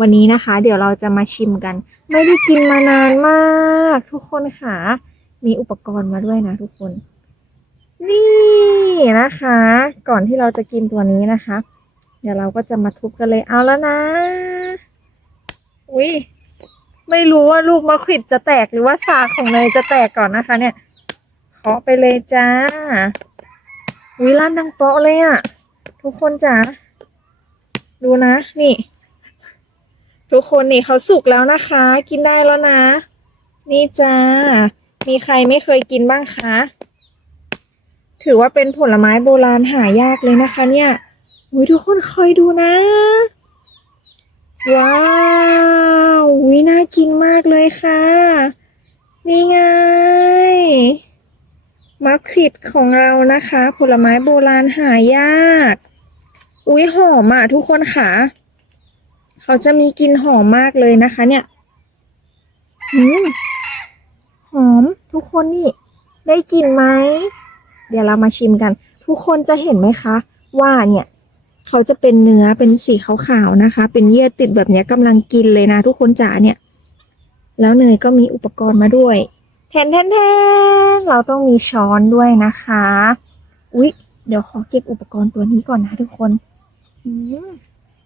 วันนี้นะคะ เดี๋ยวเราจะมาชิมกัน ไม่ได้กินมานานมากทุกคนค่ะ มีอุปกรณ์มาด้วยนะทุกคน นี่นะคะ ก่อนที่เราจะกินตัวนี้นะคะ เดี๋ยวเราก็จะมาทุบกันเลยเอาแล้วนะ อุ้ยไม่รู้ว่าลูกมะขวิดจะแตกหรือว่าสากของเนยจะแตกก่อนนะคะ เนี่ยเคาะไปเลยจ้าวิลั่นดังเปาะเลยอะทุกคนจ๋าดูนะ นี่ ทุกคนนี่เขาสุกแล้วนะคะ กินได้แล้วนะ นี่จ้า มีใครไม่เคยกินบ้างคะ ถือว่าเป็นผลไม้โบราณหายากเลยนะคะ เนี่ยอุ้ยทุกคนคอยดูนะ ว้าวอุ้ยน่ากินมากเลยค่ะ นี่ไงมัคคิดของเรานะคะ ผลไม้โบราณหายาก อุ้ยหอมอะทุกคนค่ะ เขาจะมีกลิ่นหอมมากเลยนะคะ เนี่ยอืมหอมทุกคนนี่ได้กลิ่นไหม เดี๋ยวเรามาชิมกัน ทุกคนจะเห็นไหมคะ ว่าเนี่ย เขาจะเป็นเนื้อเป็นสีขาวๆนะคะ เป็นเยื่อติดแบบนี้กำลังกินเลยนะ ทุกคนจ๋าเนี่ย แล้วเนยก็มีอุปกรณ์มาด้วยแทนแทนแทนเราต้องมีช้อนด้วยนะคะ อุ๊ย เดี๋ยวขอเก็บอุปกรณ์ตัวนี้ก่อนนะทุกคนอืม